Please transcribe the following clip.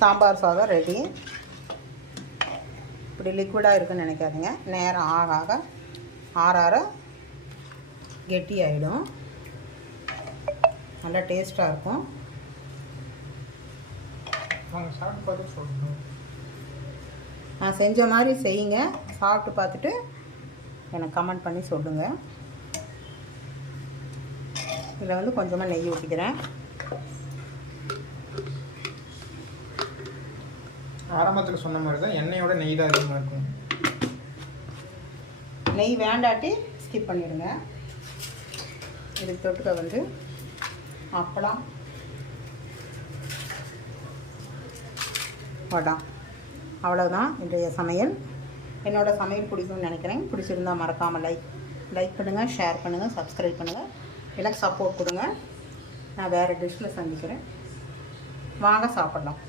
சாம்பார் சாதம் ரெடி. இப்படி லிக்விடாக இருக்குன்னு நினைக்காதீங்க. நேரம் ஆக ஆக ஆற கெட்டி ஆகிடும். நல்லா டேஸ்ட்டாக இருக்கும். நான் செஞ்ச மாதிரி செய்யுங்க. சாப்பிட்டு பார்த்துட்டு எனக்கு கமெண்ட் பண்ணி சொல்லுங்கள். இதில் வந்து கொஞ்சமாக நெய் ஊற்றிக்கிறேன். ஆரம்பத்தில் சொன்ன மாதிரி தான் எண்ணெயோட நெய் தான் அதிகமாக இருக்கும். நெய் வேண்டாட்டி ஸ்கிப் பண்ணிவிடுங்க. இதுக்கு தொட்டுக்க வந்து அப்பளம், வடை. அவ்வளோதான் இன்றைய சமையல். என்னோடய சமையல் பிடிக்கும்னு நினைக்கிறேன். பிடிச்சிருந்தால் மறக்காமல் லைக் பண்ணுங்கள், ஷேர் பண்ணுங்கள், சப்ஸ்கிரைப் பண்ணுங்கள். எனக்கு சப்போர்ட் கொடுங்க. நான் வேறு டிஷ்ஷில் சந்திக்கிறேன். வாங்க சாப்பிட்லாம்.